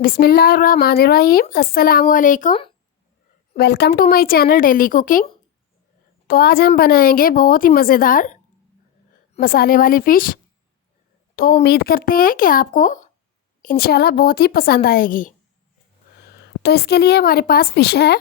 बिस्मिल्लाहिर्रहमानिर्रहीम। अस्सलामुअलैकुम। Welcome to my channel daily cooking. तो आज हम बनाएंगे बहुत ही मज़ेदार मसाले वाली फ़िश। तो उम्मीद करते हैं कि आपको इंशाल्लाह बहुत ही पसंद आएगी। तो इसके लिए हमारे पास फ़िश है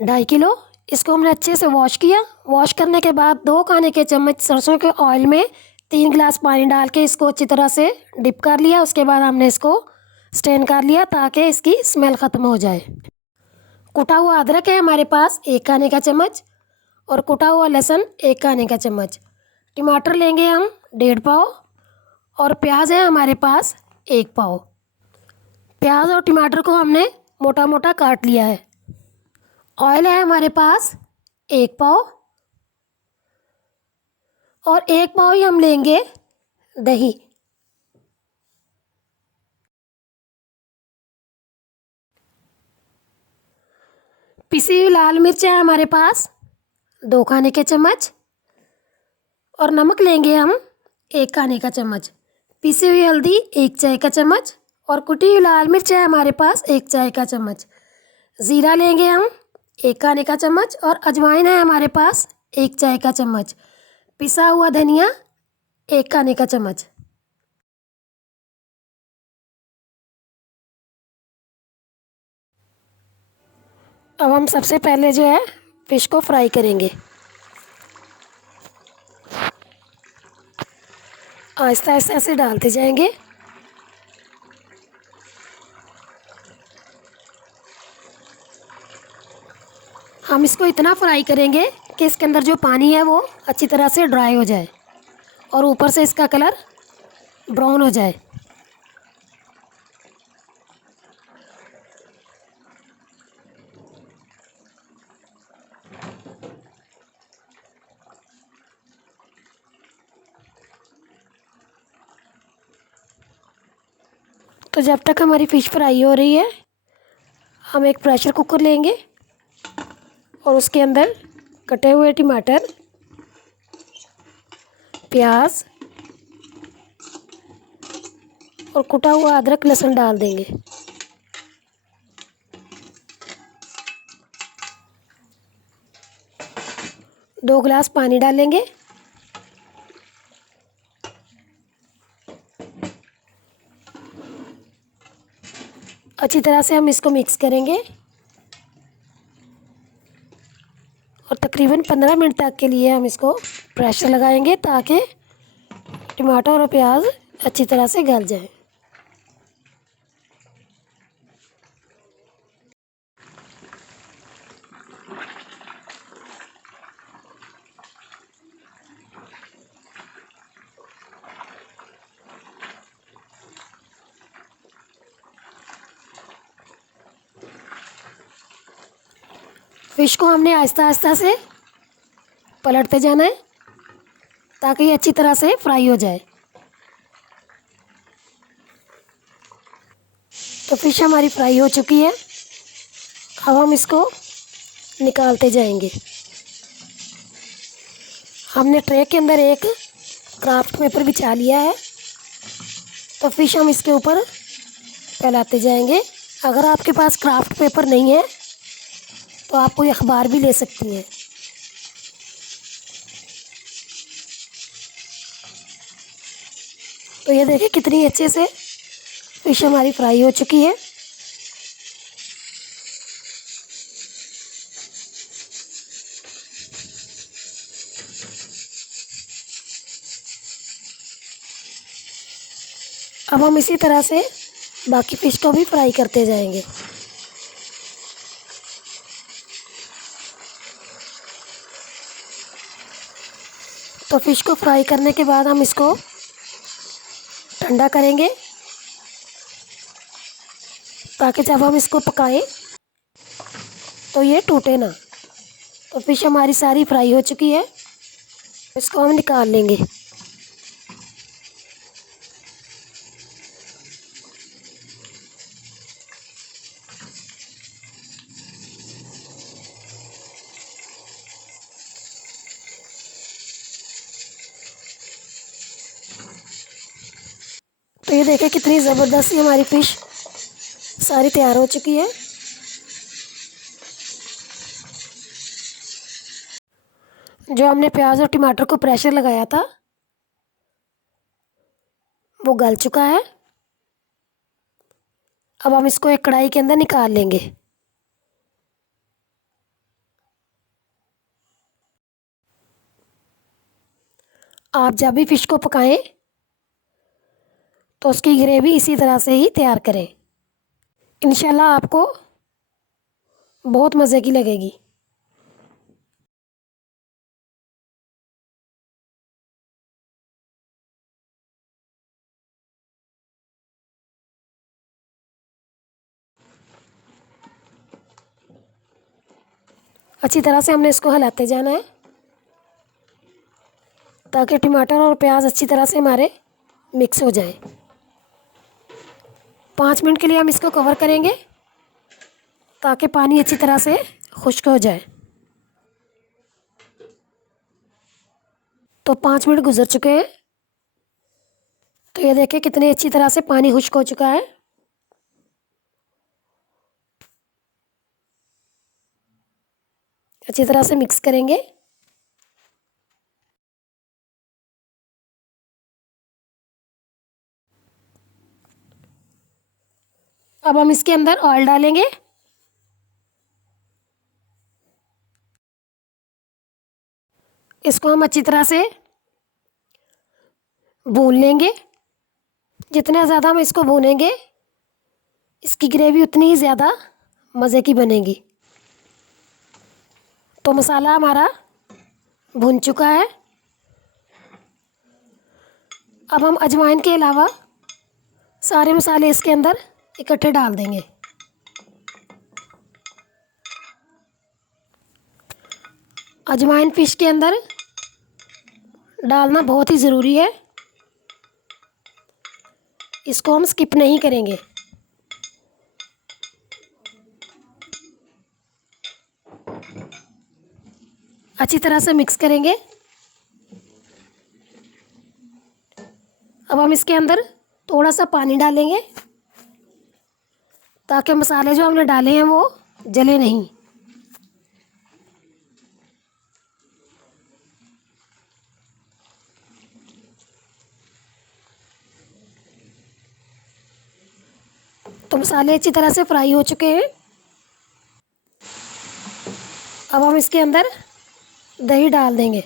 2.5 किलो। इसको हमने अच्छे से वॉश किया। वॉश करने के बाद 2 खाने के चम्मच सरसों के ऑयल में 3 गिलास पानी डाल के इसको अच्छी तरह से डिप कर लिया। उसके बाद हमने इसको स्ट्रेन कर लिया ताकि इसकी स्मेल ख़त्म हो जाए। कुटा हुआ अदरक है हमारे पास 1 खाने का चम्मच और कुटा हुआ लहसुन 1 खाने का चम्मच। टमाटर लेंगे हम 1.5 पाव और प्याज है हमारे पास 1 पाव। प्याज और टमाटर को हमने मोटा मोटा काट लिया है। ऑयल है हमारे पास 1 पाव और 1 पाव ही हम लेंगे दही। पिसी हुई लाल मिर्च है हमारे पास 2 खाने के चम्मच और नमक लेंगे हम 1 खाने का चम्मच। पिसी हुई हल्दी 1 चाय का चम्मच और कुटी हुई लाल मिर्च है हमारे पास 1 चाय का चम्मच। ज़ीरा लेंगे हम 1 खाने का चम्मच और अजवाइन है हमारे पास 1 चाय का चम्मच। पिसा हुआ धनिया 1 खाने का चम्मच। अब हम सबसे पहले जो है फ़िश को फ्राई करेंगे। आहिस्ता आहिस्ता से डालते जाएंगे। हम इसको इतना फ्राई करेंगे कि इसके अंदर जो पानी है वो अच्छी तरह से ड्राई हो जाए और ऊपर से इसका कलर ब्राउन हो जाए। तो जब तक हमारी फ़िश फ्राई हो रही है हम एक प्रेशर कुकर लेंगे और उसके अंदर कटे हुए टमाटर, प्याज और कुटा हुआ अदरक लहसुन डाल देंगे। दो गिलास पानी डालेंगे। अच्छी तरह से हम इसको मिक्स करेंगे और तकरीबन 15 मिनट तक के लिए हम इसको प्रेशर लगाएंगे ताकि टमाटर और प्याज अच्छी तरह से गल जाए। फ़िश को हमने आहिस्ता आहिस्ता से पलटते जाना है ताकि ये अच्छी तरह से फ्राई हो जाए। तो फ़िश हमारी फ्राई हो चुकी है। अब हम इसको निकालते जाएंगे। हमने ट्रे के अंदर एक क्राफ्ट पेपर बिछा लिया है तो फ़िश हम इसके ऊपर फैलाते जाएंगे। अगर आपके पास क्राफ्ट पेपर नहीं है तो आप कोई अखबार भी ले सकती हैं। तो ये देखिए कितनी अच्छे से फ़िश हमारी फ्राई हो चुकी है। अब हम इसी तरह से बाकी फ़िश को भी फ्राई करते जाएंगे। तो फ़िश को फ्राई करने के बाद हम इसको ठंडा करेंगे ताकि जब हम इसको पकाएं तो ये टूटे ना। तो फ़िश हमारी सारी फ्राई हो चुकी है। इसको हम निकाल लेंगे। तो ये देखिए कितनी ज़बरदस्त हमारी फ़िश सारी तैयार हो चुकी है। जो हमने प्याज और टमाटर को प्रेशर लगाया था वो गल चुका है। अब हम इसको एक कढ़ाई के अंदर निकाल लेंगे। आप जब भी फ़िश को पकाएं तो उसकी ग्रेवी इसी तरह से ही तैयार करें। इंशाल्लाह आपको बहुत मज़े की लगेगी। अच्छी तरह से हमने इसको हिलाते जाना है ताकि टमाटर और प्याज अच्छी तरह से हमारे मिक्स हो जाए। 5 मिनट के लिए हम इसको कवर करेंगे ताकि पानी अच्छी तरह से खुश्क हो जाए। तो 5 मिनट गुजर चुके हैं। तो ये देखिए कितनी अच्छी तरह से पानी खुश्क हो चुका है। अच्छी तरह से मिक्स करेंगे। अब हम इसके अंदर ऑयल डालेंगे। इसको हम अच्छी तरह से भून लेंगे। जितना ज़्यादा हम इसको भूनेंगे इसकी ग्रेवी उतनी ही ज़्यादा मज़े की बनेगी। तो मसाला हमारा भुन चुका है। अब हम अजवाइन के अलावा सारे मसाले इसके अंदर इकट्ठे डाल देंगे। अजवाइन फ़िश के अंदर डालना बहुत ही ज़रूरी है। इसको हम स्किप नहीं करेंगे। अच्छी तरह से मिक्स करेंगे। अब हम इसके अंदर थोड़ा सा पानी डालेंगे ताकि मसाले जो हमने डाले हैं वो जले नहीं। तो मसाले अच्छी तरह से फ्राई हो चुके हैं। अब हम इसके अंदर दही डाल देंगे।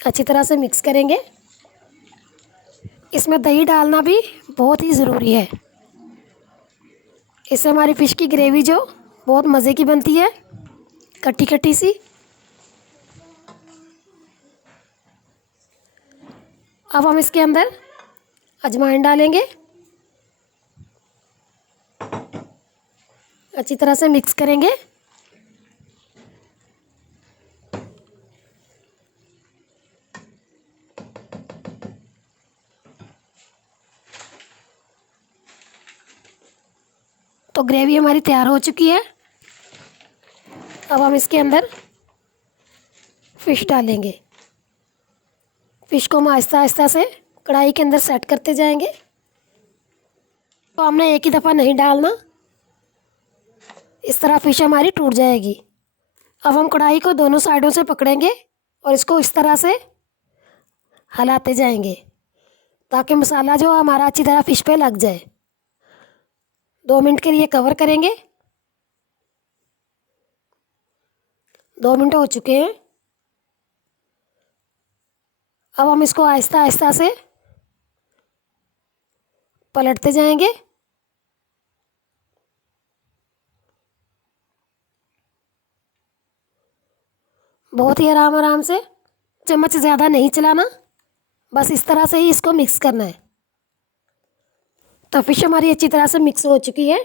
अच्छी तरह से मिक्स करेंगे। इसमें दही डालना भी बहुत ही ज़रूरी है। इससे हमारी फ़िश की ग्रेवी जो बहुत मज़े की बनती है, खट्टी खट्टी सी। अब हम इसके अंदर अजवाइन डालेंगे। अच्छी तरह से मिक्स करेंगे। तो ग्रेवी हमारी तैयार हो चुकी है। अब हम इसके अंदर फ़िश डालेंगे। फ़िश को हम आहिस्ता आहिस्ता से कढ़ाई के अंदर सेट करते जाएंगे। तो हमने एक ही दफ़ा नहीं डालना, इस तरह फ़िश हमारी टूट जाएगी। अब हम कढ़ाई को दोनों साइडों से पकड़ेंगे और इसको इस तरह से हिलाते जाएंगे ताकि मसाला जो हमारा अच्छी तरह फ़िश पे लग जाए। 2 मिनट के लिए कवर करेंगे। 2 मिनट हो चुके हैं। अब हम इसको आहिस्ता आहिस्ता से पलटते जाएंगे। बहुत ही आराम आराम से, चम्मच ज़्यादा नहीं चलाना, बस इस तरह से ही इसको मिक्स करना है। तो फ़िश हमारी अच्छी तरह से मिक्स हो चुकी है।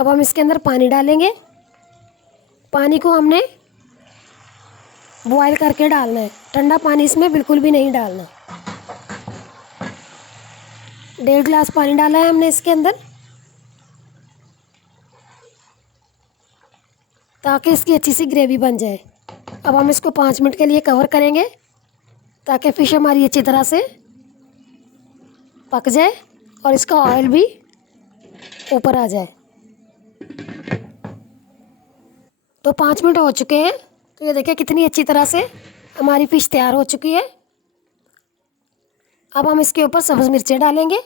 अब हम इसके अंदर पानी डालेंगे। पानी को हमने बॉयल करके डालना है, ठंडा पानी इसमें बिल्कुल भी नहीं डालना। 1.5 गिलास पानी डाला है हमने इसके अंदर। ताकि इसकी अच्छी सी ग्रेवी बन जाए। अब हम इसको 5 मिनट के लिए कवर करेंगे ताकि फ़िश हमारी अच्छी तरह से पक जाए और इसका ऑयल भी ऊपर आ जाए। तो 5 मिनट हो चुके हैं। तो ये देखिए कितनी अच्छी तरह से हमारी फ़िश तैयार हो चुकी है। अब हम इसके ऊपर सब्ज़ मिर्चें डालेंगे,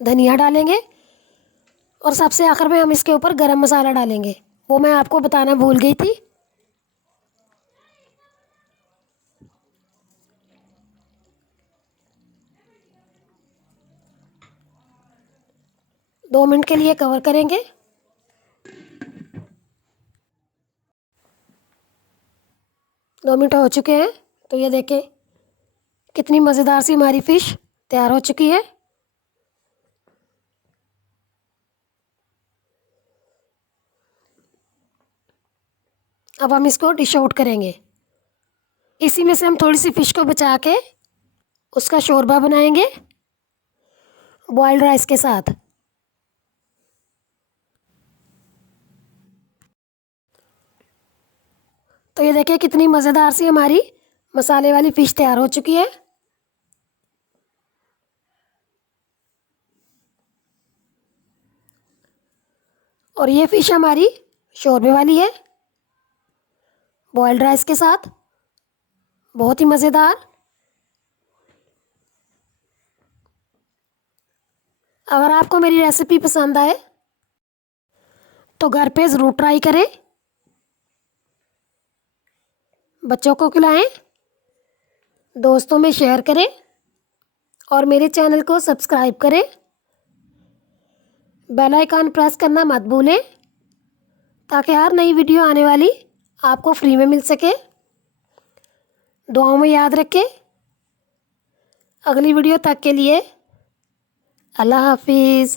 धनिया डालेंगे और सबसे आखिर में हम इसके ऊपर गरम मसाला डालेंगे। वो मैं आपको बताना भूल गई थी। दो मिनट के लिए कवर करेंगे। दो मिनट हो चुके हैं। तो ये देखें कितनी मज़ेदार सी हमारी फ़िश तैयार हो चुकी है। अब हम इसको डिश आउट करेंगे। इसी में से हम थोड़ी सी फ़िश को बचा के उसका शोरबा बनाएंगे बॉइल्ड राइस के साथ। तो ये देखिए कितनी मज़ेदार सी हमारी मसाले वाली फ़िश तैयार हो चुकी है। और ये फ़िश हमारी शोरबे वाली है बॉइल्ड राइस के साथ, बहुत ही मज़ेदार। अगर आपको मेरी रेसिपी पसंद आए तो घर पे ज़रूर ट्राई करें, बच्चों को खिलाएं, दोस्तों में शेयर करें और मेरे चैनल को सब्सक्राइब करें। बेल आइकन प्रेस करना मत भूलें ताकि हर नई वीडियो आने वाली आपको फ्री में मिल सके। दुआओं में याद रखें। अगली वीडियो तक के लिए अल्लाह हाफिज़।